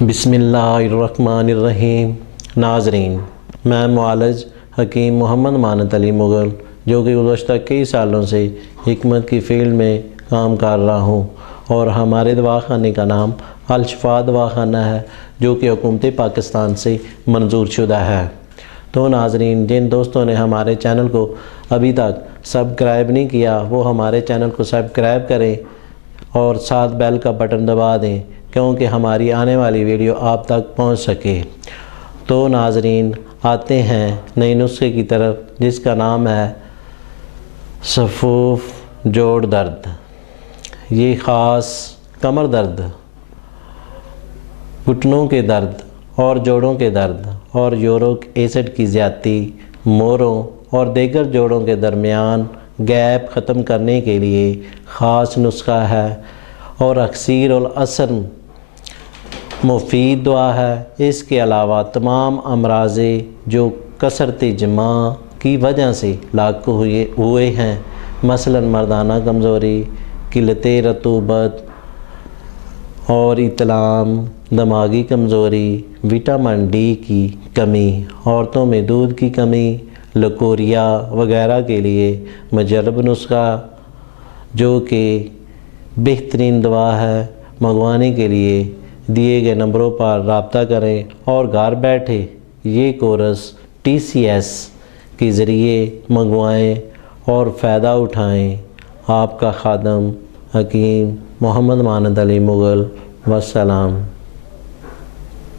بسم اللہ الرحمن الرحیم۔ ناظرین، میں معالج حکیم محمد مانت علی مغل جو کہ گزشتہ کئی سالوں سے حکمت کی فیلڈ میں کام کر رہا ہوں، اور ہمارے دواخانے کا نام الشفا دواخانہ ہے جو کہ حکومت پاکستان سے منظور شدہ ہے۔ تو ناظرین، جن دوستوں نے ہمارے چینل کو ابھی تک سبسکرائب نہیں کیا وہ ہمارے چینل کو سبسکرائب کریں اور ساتھ بیل کا بٹن دبا دیں کیونکہ ہماری آنے والی ویڈیو آپ تک پہنچ سکے۔ تو ناظرین، آتے ہیں نئے نسخے کی طرف جس کا نام ہے سفوف جوڑ درد۔ یہ خاص کمر درد، گھٹنوں کے درد اور جوڑوں کے درد اور یورک ایسڈ کی زیادتی، مہروں اور دیگر جوڑوں کے درمیان گیپ ختم کرنے کے لیے خاص نسخہ ہے، اور اکیسر الاثر مفید دعا ہے۔ اس کے علاوہ تمام امراض جو کثرت جماع کی وجہ سے لاحق ہوئے ہیں، مثلا مردانہ کمزوری، قلت رطوبت اور اطلام، دماغی کمزوری، وٹامن ڈی کی کمی، عورتوں میں دودھ کی کمی، لکوریا وغیرہ کے لیے مجرب نسخہ جو کہ بہترین دوا ہے۔ منگوانے کے لیے دیے گئے نمبروں پر رابطہ کریں اور گھر بیٹھے یہ کورس TCS کے ذریعے منگوائیں اور فائدہ اٹھائیں۔ آپ کا خادم حکیم محمد مانت علی مغل، والسلام۔